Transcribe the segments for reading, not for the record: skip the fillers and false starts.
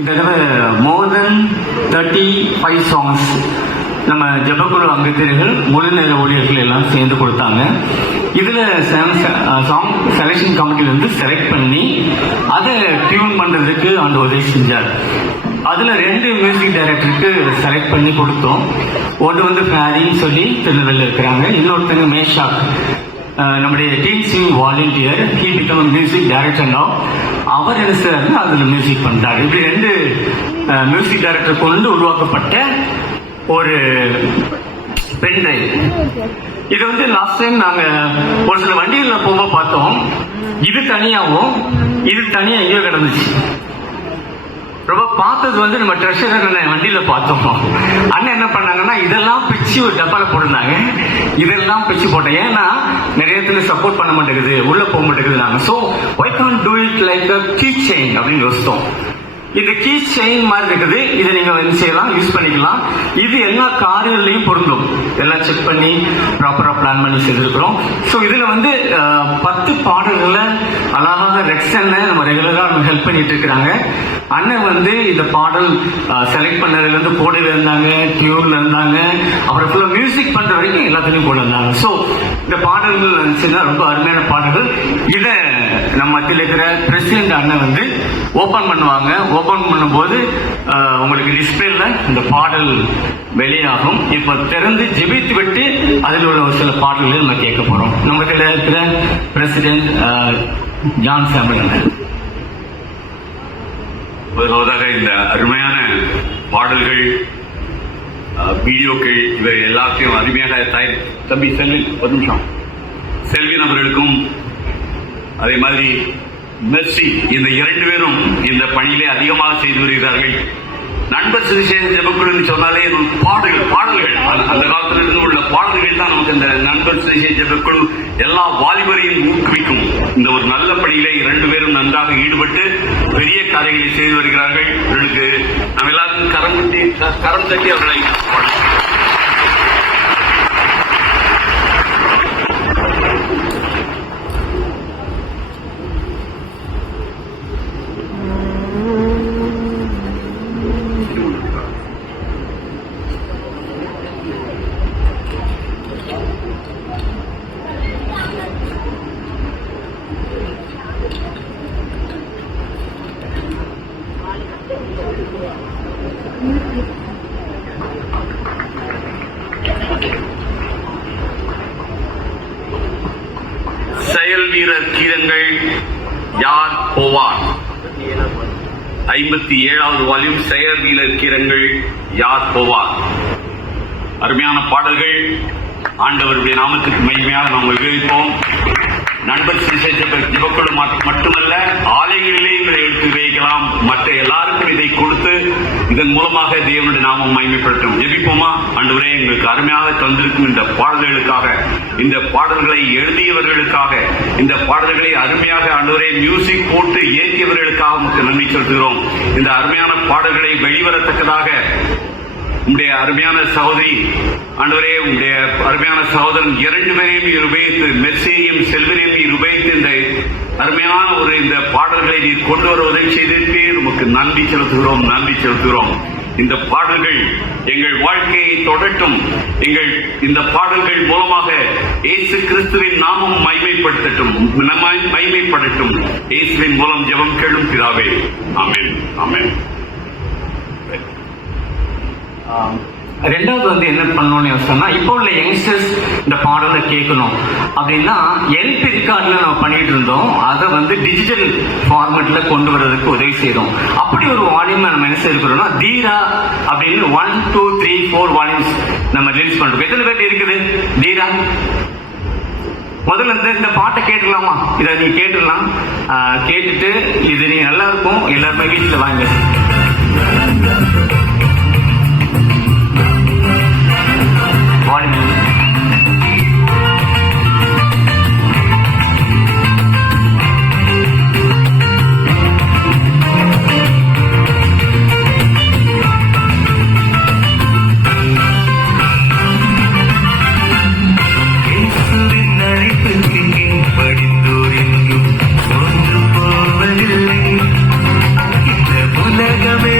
இந்த தடவை மோர் தென் 35 சாங்ஸ் நம்ம ஜபக்குழு அங்கத்தினர்கள் முழு நேர ஊழியர்கள் எல்லாம் சேர்ந்து கொடுத்தாங்க. இதுல சாங் செலக்ஷன் கமிட்டில இருந்து செலக்ட் பண்ணி அதை டியூன் பண்றதுக்கு ஆண்டு உதவி செஞ்சார். அதுல 2 மியூசிக் டைரக்டருக்கு செலக்ட் பண்ணி கொடுத்தோம். ஒன்று வந்து ஃபேரின்னு சொல்லி திருநெல்வேலியில் இருக்கிறாங்க, இன்னொருத்தங்க மேஷாக் நம்முடைய team sing volunteer, he become music director now. அவர் என்ன செய்யறாரு, அதுல மியூசிக் பண்றாரு. இப்படி 2 மியூசிக் டைரக்டர் கொண்டு உருவாக்கப்பட்ட ஒரு பென் டிரைவ். இது வந்து லாஸ்ட் டைம் நாங்க ஒரு சில வண்டிகளில் போகும்போது பார்த்தோம், இது தனியாகவும் இது தனியா எங்கேயோ கிடந்துச்சு. ரொம்ப பார்த்தது வந்து நம்ம ட்ரெஷரர் வண்டியில பார்த்தோம். அண்ணன் என்ன பண்ணாங்கன்னா இதெல்லாம் பிச்சு ஒரு டப்பால போட்டிருந்தாங்க, இதெல்லாம் பிச்சு போட்டேன். ஏன்னா நிறைய இடத்துல சப்போர்ட் பண்ண மாட்டேங்குது, உள்ள போக மாட்டேங்குது. நாங்க so why can't do it like a key chain அப்படின்னு யோசித்தோம். இது கீ செயின் மாதிரி இருக்குது, இதை நீங்க என்ன செய்யலாம், யூஸ் பண்ணிக்கலாம். இது எல்லா கார்கள்லையும் பொருந்தும். எல்லாம் செக் பண்ணி ப்ராப்பரா பிளான் பண்ணி செய்திருக்கிறோம். ஸோ இதுல வந்து 10 பாடல்களை அழகாக ரெக்ஸன்ல நம்ம ரெகுலரா ஹெல்ப் பண்ணிட்டு இருக்கிறாங்க. அண்ணன் வந்து இந்த பாடல் செலக்ட் பண்ணதுல இருந்து போடையில இருந்தாங்க, டியூன்ல இருந்தாங்க, அப்புறம் ஃபுல்லா மியூசிக் பண்ற வரைக்கும் எல்லாத்துலயும் போட இருந்தாங்க. ஸோ இந்த பாடல்கள் இருந்துச்சுன்னா ரொம்ப அருமையான பாடல்கள். இதை நம்ம மத்தியில் இருக்கிற பிரசிடென்ட் அண்ணன் வந்து ஓபன் பண்ணுவாங்க. ஓபன் பண்ணும்போது உங்களுக்கு டிஸ்பிளேல இந்த பாடல் வெளியாகும். இப்ப திறந்து ஜெபித்து விட்டு அதில் உள்ள ஒரு சில பாடல்கள் நம்ம கேட்க போறோம். நம்ம இருக்கிற பிரசிடென்ட் ஜான் சாம்பல். முதலாவதாக இந்த அருமையான பாடல்கள், வீடியோக்கள், இவை எல்லாத்தையும் அருமையாக தம்பி செல்வின் அவர்களுக்கும் அதே மாதிரி மெர்சி, இந்த 2 பேரும் இந்த பணியிலே அதிகமாக செய்து வருகிறார்கள். நண்பர் சுவிசேஷ ஜெபக்குழு சொன்னாலே பாடல்கள் அந்த காலத்தில் இருந்து உள்ள பாடல்கள் தான் நமக்கு இந்த நண்பர் சுவிசேஷ ஜெபக்குழு எல்லா வாலிபரையும் ஊக்குவிக்கும். இந்த ஒரு நல்ல பணியிலே 2 பேரும் நன்றாக ஈடுபட்டு பெரிய காரியங்களை செய்து வருகிறார்கள். இவர்களுக்கு நாம் எல்லாரும் கரம் தட்டி அவர்களை செயல் வீரர் கீதங்கள் யார் போவார், 57வது வால்யூம் செயல் வீரர் கீதங்கள் யார் போவார். அருமையான பாடல்கள். ஆண்டவருடைய நாமத்துக்கு மகிமையாக நாம் உபயோகிப்போம். நண்பர் சுவிசேஷ ஜெபக்குழு மட்டுமல்ல, ஆலயங்களிலே இதை எடுத்து வைக்கலாம். மற்ற எல்லாருக்கும் இதை கொடுத்து இதன் மூலமாக தேவனுடைய நாமம் மகிமைப்படுத்தும். ஜெபிப்போமா? ஆண்டவரே, எங்களுக்கு அருமையாக தந்திருக்கும் இந்த பாடல்களுக்காக, இந்த பாடல்களை எழுதியவர்களுக்காக, இந்த பாடல்களை அருமையாக ஆண்டவரே மியூசிக் போட்டு இயக்கியவர்களுக்காக உங்களுக்கு நன்றி செலுத்துகிறோம். இந்த அருமையான பாடல்களை வெளிவரத்தக்கதாக உங்களுடைய அருமையான சகோதரி ஆண்டவரே, உங்களுடைய அருமையான சகோதரன் 2 பேரையும் உபயோகித்து, மெர்சியையும் செல்வரையும் உபயோகித்து இந்த அருமையான இந்த பாடல்களை நீர் கொண்டு வர உதவி செய்திருப்பே உமக்கு நன்றி செலுத்துகிறோம். இந்த பாடல்கள் எங்கள் வாழ்க்கையை தொடட்டும். இந்த பாடல்கள் மூலமாக இயேசு கிறிஸ்துவின் நாமம் மகிமைப்படட்டும். இயேசுவின் மூலம் ஜெபம் கேளும் பிதாவே, ஆமென், ஆமென். ரெண்டாவது வந்து என்ன பண்ணணும்னு யோசிச்சோம்னா, இப்போ உள்ள யங்ஸ்டர்ஸ் இந்த பாடலை கேட்கணும் அப்படின்னா எல்பி ரெக்கார்ட்ல நம்ம பண்ணிட்டு இருந்தோம். அதை வந்து டிஜிட்டல் ஃபார்மேட்ல கொண்டு வர்றதுக்கு உதவி செய்யறோம். அப்படி ஒரு வால்யூம் நம்ம என்ன செய்யறோம்னா, தீரா அப்படின்னு 1, 2, 3, 4 வால்யூம்ஸ் நம்ம ரிலீஸ் பண்றோம். எத்தனை பேர் இருக்குது தீரா? முதல்ல இந்த பாட்டை கேட்டுக்கலாமா? இதை நீ கேட்டுடலாம். கேட்டுட்டு இது நீ நல்லா இருக்கும், எல்லாருமே வீட்டில் வாங்க. உலகமே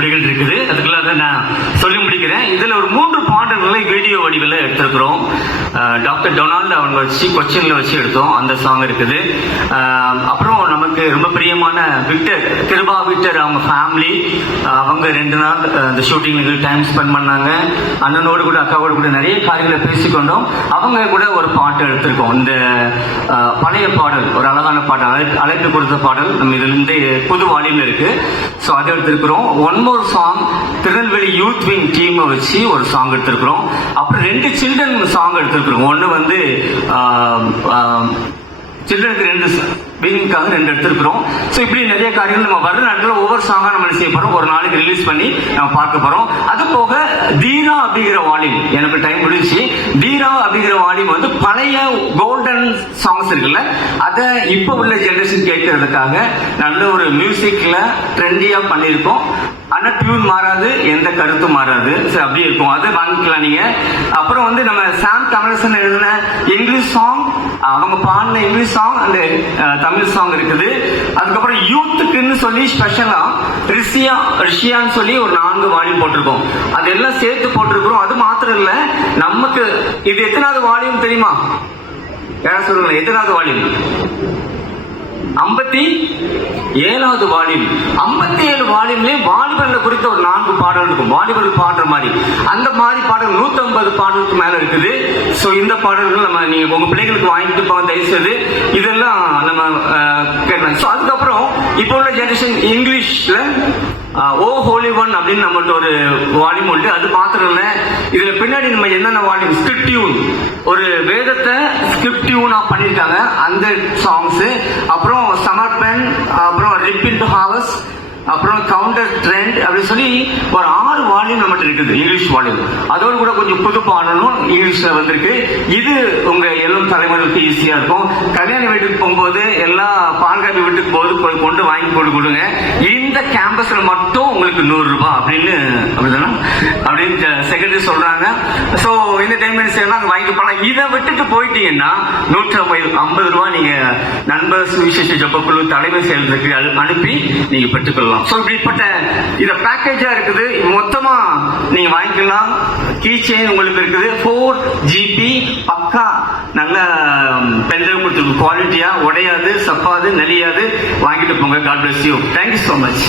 நொடிகள் இருக்குது. அதுக்குள்ள அதை நான் சொல்லி முடிக்கிறேன். இதுல ஒரு 3 பாடல்களை வீடியோ வடிவில் எடுத்திருக்கிறோம். டாக்டர் டொனால்டு அவங்க வச்சு கொச்சின்ல வச்சு எடுத்தோம், அந்த சாங் இருக்குது. அப்புறம் நமக்கு ரொம்ப பிரியமான விக்டர், கிருபா விக்டர் அவங்க ஃபேமிலி, அவங்க 2 நாள் அந்த ஷூட்டிங்ல டைம் ஸ்பெண்ட் பண்ணாங்க. அண்ணனோடு கூட அக்காவோடு கூட நிறைய காரியங்களை பேசிக்கொண்டோம். அவங்க கூட ஒரு பாட்டு எடுத்திருக்கோம். இந்த பழைய பாடல், ஒரு அழகான பாடல், அழைப்பு கொடுத்த பாடல் நம்ம இதுல இருந்து புது வால்யூம்ல இருக்கு. ஸோ அதை எடுத்திருக்கிறோம். One more song Tirunelveli youth wing டீமை வச்சு ஒரு சாங் எடுத்திருக்கிறோம். அப்புறம் 2 சில்ட்ரன் சாங் எடுத்திருக்கிறோம். ஒன்று வந்து சில்ட்ரனுக்கு 2 விங்காக 2 எடுத்திருக்கிறோம். ஸோ இப்படி நிறைய காரியங்கள் நம்ம வர நாட்களில் ஒவ்வொரு சாங்காக நம்ம செய்ய போறோம். ஒரு நாளைக்கு ரிலீஸ் பண்ணி நம்ம பார்க்க போறோம். அது போக தீரா அப்படிங்கிற வால்யூம், எனக்கு டைம் முடிஞ்சு, தீரா அப்படிங்கிற வால்யூம் வந்து பழைய கோல்டன் சாங்ஸ் இருக்குல்ல, அதை இப்போ உள்ள ஜெனரேஷன் கேட்கறதுக்காக நல்ல ஒரு மியூசிக்ல ட்ரெண்டியா பண்ணியிருக்கோம். ஆனா டியூன் மாறாது, எந்த கருத்தும் மாறாது. சரி, அப்படி இருக்கும். அதை வாங்கிக்கலாம் நீங்க. அப்புறம் வந்து நம்ம சாம் கமல்சன் எழுதின இங்கிலீஷ் சாங், அவங்க பாடின English song and Tamil song இருக்குது. அதுக்கப்புறம் யூத்துக்குன்னு சொல்லி ஸ்பெஷலா ரிஷியான்னு சொல்லி ஒரு 4 வால்யூம் போட்டிருக்கோம். அதெல்லாம் சேர்த்து போட்டிருக்கிறோம். அது மாத்திரம் இல்ல, நமக்கு இது எத்தனாவது வால்யூம் தெரியுமா? யாரும் சொல்லுங்களேன், எத்தனாவது வால்யூம்? 57வது வால்யூம். 57 வால்யூம்ல வாலிபர்ல குறித்த ஒரு 4 பாடல் இருக்கும். வாலிபர்கள் பாடுற மாதிரி, அந்த மாதிரி பாடல் 150 பாடலுக்கு மேல இருக்குது. சோ இந்த பாடல்கள் நம்ம நீங்க உங்க பிள்ளைகளுக்கு வாங்கிட்டு போக தயவுசெய்து இதெல்லாம் நம்ம கேட்கலாம். ஸோ அதுக்கப்புறம் இப்போ உள்ள ஜெனரேஷன் இங்கிலீஷ்ல ஓ ஹோலி ஒன் அப்படின்னு நம்மள்ட்ட ஒரு வால்யூம் உண்டு. அது மாத்திரம் இல்ல, இதுல பின்னாடி நம்ம என்னென்ன வால்யூம், ஸ்கிரிப்ட் டியூன், ஒரு வேதத்தை ஸ்கிரிப்ட் டியூனா பண்ணிருக்காங்க அந்த சாங்ஸ். அப்புறம் சமர்பன், அப்புறம் ரிப் இன்டு ஹாவஸ், அப்புறம் கவுண்டர் ட்ரெண்ட் அப்படி சொல்லி ஒரு 6 வால்யூம் நம்மகிட்ட இருக்குது, இங்கிலீஷ் வால்யூம். அதோடு கூட கொஞ்சம் புது பாடலும் இங்கிலீஷ்ல வந்திருக்கு. இது உங்க எல்லாம் தலைமுறைக்கு ஈஸியா இருக்கும். கல்யாண வீட்டுக்கு போகும்போது, எல்லா பால்காப்பி வீட்டுக்கு போது கொண்டு வாங்கி கொடுங்க. இந்த கேம்பஸ்ல மட்டும் உங்களுக்கு 100 ரூபாய் அப்படின்னு, அப்படிதானே அப்படின்னு செக்ரட்டரி சொல்றாங்க. சோ இந்த டைம் எல்லாம் வாங்கி போகலாம். இதை விட்டுட்டு போயிட்டீங்கன்னா 150 ரூபாய் நீங்க நண்பர் சுவிசேஷ ஜெபக்குழு தலைமை செயலருக்கு அனுப்பி நீங்க பெற்றுக்கொள்ளலாம். ஸோ இப்படிப்பட்ட இத பேக்கேஜா இருக்குது. மொத்தமா நீங்க வாங்கிக்கலாம். கீ செயின் உங்களுக்கு இருக்குது. 4 GB பக்கா நல்ல பென்ட்ரைவ் கொடுத்துருக்கு. குவாலிட்டியா, உடையாது, சப்பாது, நலியாது. வாங்கிட்டு போங்க. God bless you. Thank you so much.